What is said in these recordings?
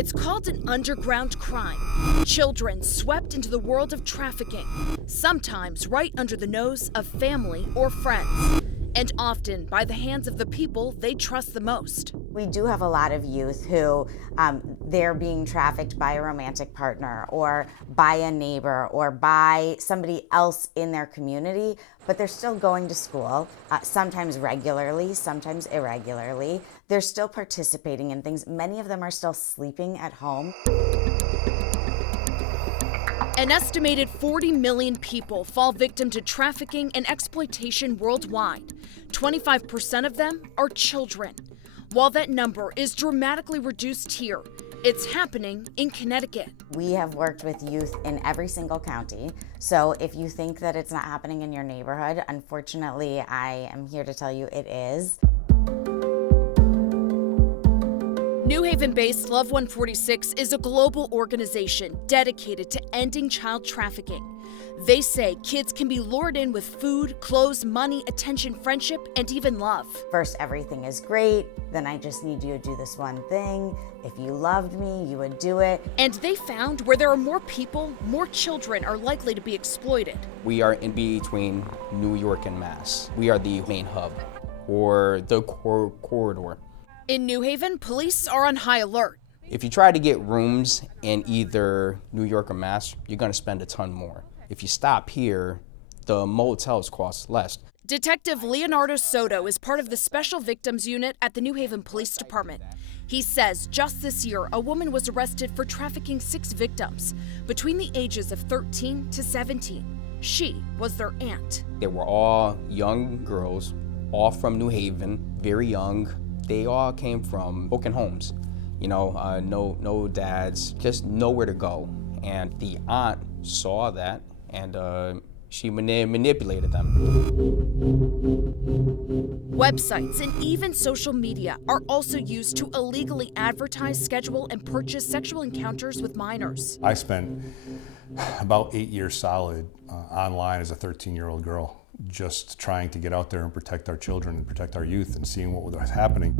It's called an underground crime. Children swept into the world of trafficking, sometimes right under the nose of family or friends, and often by the hands of the people they trust the most. We do have a lot of youth who they're being trafficked by a romantic partner or by a neighbor or by somebody else in their community, but they're still going to school, sometimes regularly, sometimes irregularly. They're still participating in things. Many of them are still sleeping at home. An estimated 40 million people fall victim to trafficking and exploitation worldwide. 25% of them are children. While that number is dramatically reduced here, it's happening in Connecticut. We have worked with youth in every single county. So if you think that it's not happening in your neighborhood, unfortunately, I am here to tell you it is. New Haven-based Love 146 is a global organization dedicated to ending child trafficking. They say kids can be lured in with food, clothes, money, attention, friendship, and even love. First, everything is great. Then I just need you to do this one thing. If you loved me, you would do it. And they found where there are more people, more children are likely to be exploited. We are in between New York and Mass. We are the main hub, or the corridor. In New Haven, police are on high alert. If you try to get rooms in either New York or Mass, you're gonna spend a ton more. If you stop here, the motels cost less. Detective Leonardo Soto is part of the Special Victims Unit at the New Haven Police Department. He says just this year, a woman was arrested for trafficking 6 victims between the ages of 13 to 17. She was their aunt. They were all young girls, all from New Haven, very young. They all came from broken homes, no dads, just nowhere to go. And the aunt saw that, and she manipulated them. Websites and even social media are also used to illegally advertise, schedule, and purchase sexual encounters with minors. I spent about 8 years solid online as a 13-year-old girl, just trying to get out there and protect our children and protect our youth and seeing what was happening.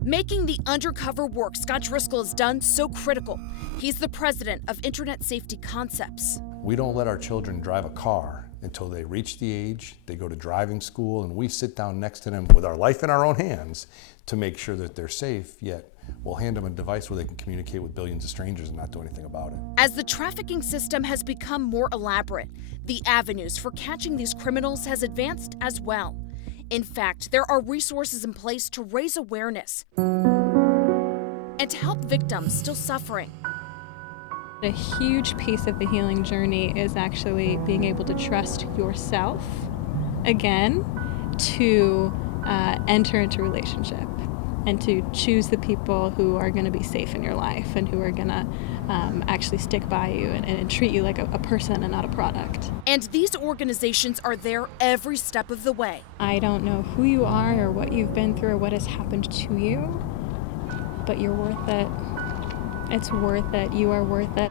Making the undercover work Scott Driscoll has done so critical. He's the president of Internet Safety Concepts. We don't let our children drive a car until they reach the age, they go to driving school, and we sit down next to them with our life in our own hands to make sure that they're safe, yet we'll hand them a device where they can communicate with billions of strangers and not do anything about it. As the trafficking system has become more elaborate, the avenues for catching these criminals has advanced as well. In fact, there are resources in place to raise awareness and to help victims still suffering. A huge piece of the healing journey is actually being able to trust yourself again to enter into relationship and to choose the people who are going to be safe in your life and who are going to actually stick by you and treat you like a person and not a product. And these organizations are there every step of the way. I don't know who you are or what you've been through or what has happened to you, but you're worth it. It's worth it. You are worth it.